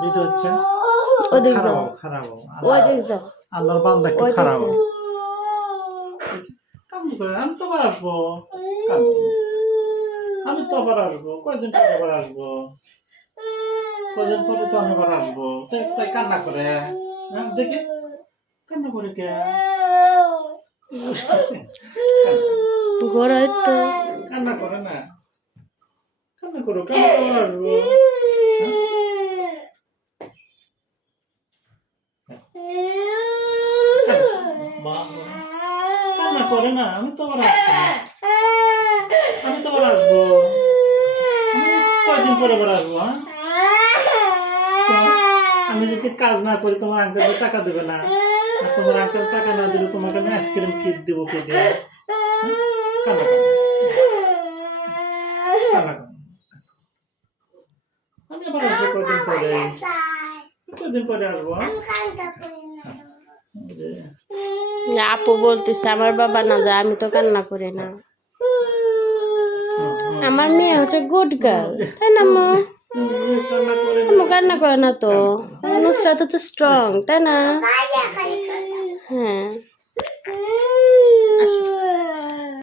Video হচ্ছে ওদিক খারাপ যাও, হবো, খারাপ হবো। ওদিক যাও, আল্লাহর বান্দা একটু ওই খারাপ দিছে। হবো। কাম করে আমি তো আবার আসবো, কাঁদবো। আমি তো আবার আসবো, কয়দিন পরে আবার আসবো, কয়দিন পরে তো আমি আবার আসবো। তাই কান্না করে, হ্যাঁ দেখি কান্না করে কে? ঘোরো একটু। কান্না করে না, কান্না করো, কান্না করে আবার আসবো। মা, কান্না করে না, আমি তো আবার আসবো, আমি তো আবার আসবো, আমি কয়দিন পরে আবার আসবো। হ্যাঁ আমি যদি কাজ না করি তোমার আঙ্কেল টাকা দেবে না, আর তোমার আঙ্কেল টাকা না দিলে তোমাকে আমি আইসক্রিম কি দেবো, কে দিয়ে? কান্না করো, কান্না করো। আমি আবার আসবো কয়দিন পরে, কয়দিন পরে আসবো। আপু বলতেছে আমার বাবা না যায়, আমি তো কান্না করি না। আমার মেয়ে হচ্ছে গুড গার্ল, তাই না মো? কান্না করে আম্মু কান্না করে না তো, নুসরাত হচ্ছে স্ট্রং, তাই না? হ্যাঁ।